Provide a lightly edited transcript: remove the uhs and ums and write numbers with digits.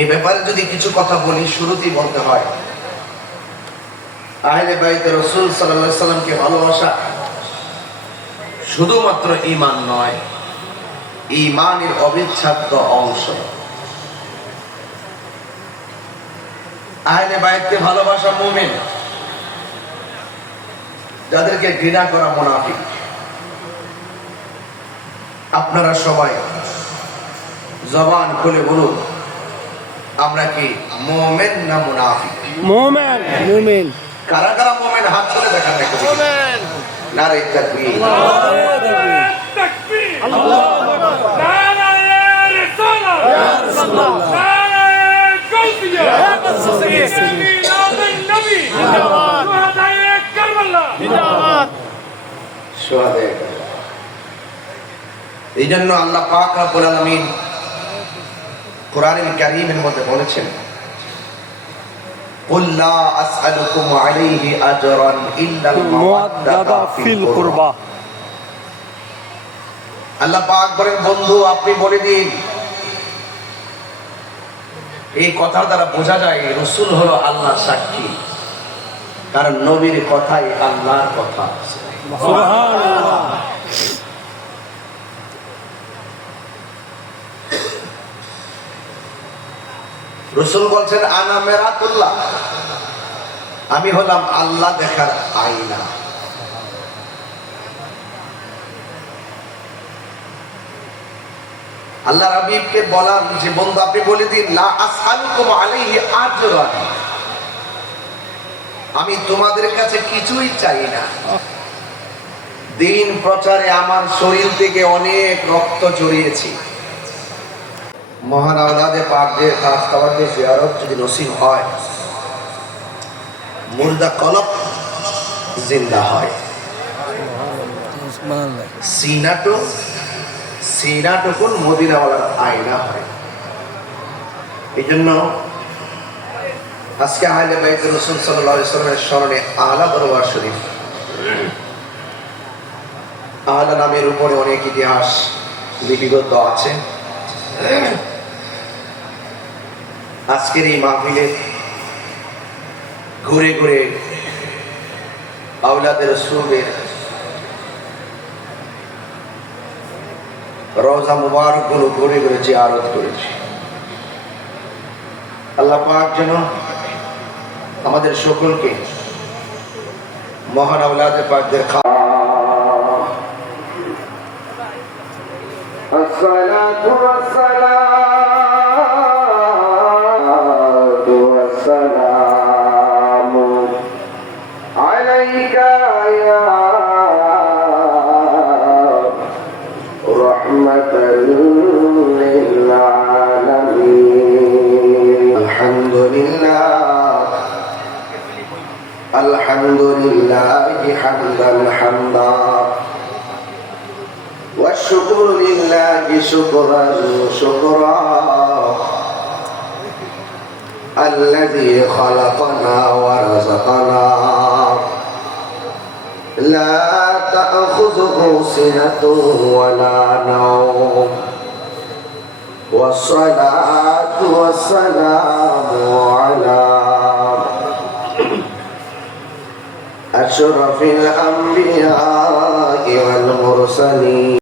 এই ব্যাপারে যদি কিছু কথা বলি, শুরুতেই বলতে হয় আহলে বাইতে রাসূল সাল্লাল্লাহু আলাইহি সাল্লামকে ভালোবাসা শুধুমাত্র ঈমান নয়, ঈমানের অবিচ্ছেদ্য অংশ। আহলে বাইতকে ভালোবাসা মুমিন, যাদেরকে ঘৃণা করা মুনাফিক। আপনারা সবাই জবান খুলে বলুন, আমরা কি মুমিন না মুনাফিক? মুমিন। মুমিন। কারা কারা মুমিন হাত তুলে দেখান দেখো। মুমিন। নারে তাকবীর। তাকবীর। আল্লাহু আকবার। নারে রিসালাত। ইয়া রাসূলুল্লাহ। নারে কালবিয়া। ইয়া রাসূলুল্লাহ। সাল্লাল্লাহু নবী। জিন্দাবাদ। সুহাদায়ে কারবালা। জিন্দাবাদ। সুহাদায়ে। এইজন্য আল্লাহ পাক রব্বুল আলামিন কোরআনুল কারীমের মধ্যে বলেছেন, কুল লা আসআলুকুম আলাইহি আজরান ইল্লাল মাওয়াদ্দাতা ফিল কুরবা। আল্লাহ পাক বলেন, বন্ধু আপনি বলে দিন। এই কথার দ্বারা বোঝা যায় রাসূল হলো আল্লাহর সাক্ষী, কারণ নবীর কথাই আল্লাহর কথা। সুবহানাল্লাহ। রাসূল বলছেন, আনা মিরাতুল্লাহ, আমি হলাম আল্লাহ দেখার আয়না। আল্লাহ হাবিবকে বলান যে বন্ধু আপনি বলে দিন, লা আসআলুকুম আলাইহি আজরান, আমি তোমাদের কাছে কিছুই চাই না। দিন প্রচারে আমার শরীর থেকে অনেক রক্ত ঝরিয়েছি। মহান আওলাদে পাকদের খাসতাওয়াতে জিয়ারত যদি নসিব হয়, মুর্দা কলব জিন্দা হয়। সিনাটুকুন মদিনাওয়ালার আয়না হয়। এই জন্য আজকে আহলে বাইত রাসূল সাল্লাল্লাহু আলাইহি ওয়াসাল্লামের স্মরণে আলা দরবার শরীফ, আলা নামের উপরে অনেক ইতিহাস লিপিবদ্ধ আছে। আজকের এই মাহফিলে ঘুরে ঘুরে আওলাদে রাসূলের রওজা মুবারক গুলো ঘুরে ঘুরে জিয়ারত করেছি। আল্লাহ পাক যেন আমাদের সকলকে মহান আওলাদে পাকদের আসসালাতু ওয়াসসালামু আলাইকা ইয়া রাহমাতাল লিল আলামিন। আলহামদুলিল্লাহি হামদান হামদা ওয়া শুকরু লিল্লাহি শুকরান শুকরা আল্লাযী খালাকানা ওয়া রাযাকানা লা তা'খুযুহু সিনাতুন ওয়া লা নাওম ওয়াসসালাতু ওয়াসসালামু আলা أشرف الأنبياء والمرسلين